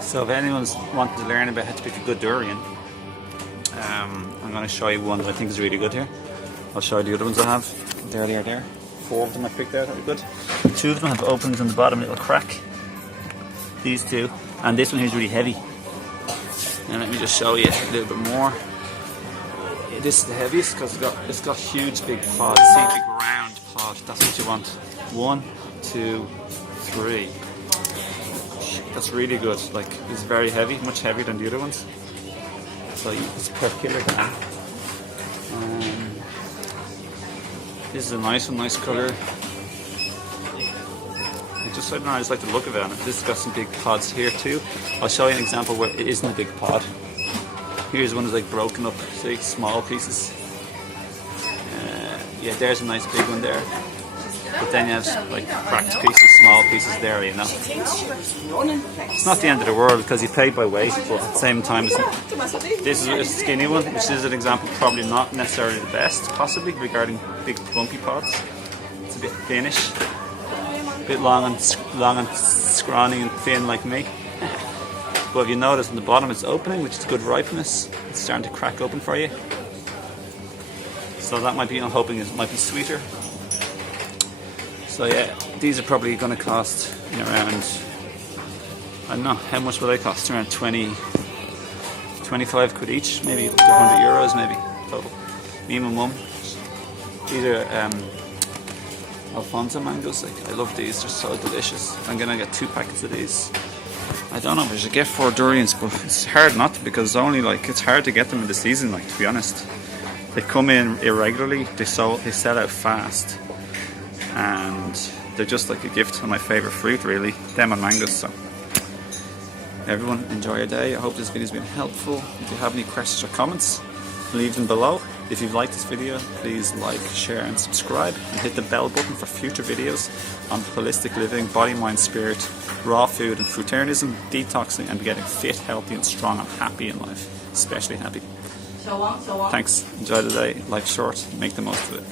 So if anyone's wanting to learn about how to pick a good durian, I'm going to show you one that I think is really good here. I'll show you the other ones I have. There they are there. 4 of them I picked out, are good. 2 of them have openings on the bottom, a little crack. These 2. And this one here is really heavy. And let me just show you a little bit more. This is the heaviest because it's got huge big pods. See, big round pod. That's what you want. 1, 2, 3. That's really good. Like, it's very heavy, much heavier than the other ones. So it's per kilogram. This is a nice one, nice colour. I don't know, I just like the look of it. And this has got some big pods here too. I'll show you an example where it isn't a big pod. Here's one that's like broken up, see, small pieces. Yeah, there's a nice big one there. But then you have like cracked pieces, small pieces there, you know. It's not the end of the world because you pay by weight, but at the same time, this is a skinny one, which is an example probably not necessarily the best, possibly, regarding big bumpy pods. It's a bit thinnish, a bit long and scrawny and thin like me. But if you notice on the bottom it's opening, which is good ripeness. It's starting to crack open for you. So that might be, I'm hoping it might be sweeter. So yeah, these are probably going to cost around, I don't know, how much will they cost? Around 25 quid each, maybe up to 100 euros maybe, total. Me and my mum. These are Alfonso mangoes, like, I love these, they're so delicious. I'm going to get 2 packets of these. I don't know if I should get 4 durians, but it's hard not to, because it's hard to get them in the season, like, to be honest. They come in irregularly, they sell out fast. And they're just like a gift of my favourite fruit, really, them and mangoes. So everyone, enjoy your day. I hope this video has been helpful. If you have any questions or comments, leave them below. If you've liked this video, please like, share and subscribe, and hit the bell button for future videos on holistic living, body, mind, spirit, raw food and fruitarianism, detoxing and getting fit, healthy and strong and happy in life, especially happy. Thanks, enjoy the day, life's short, make the most of it.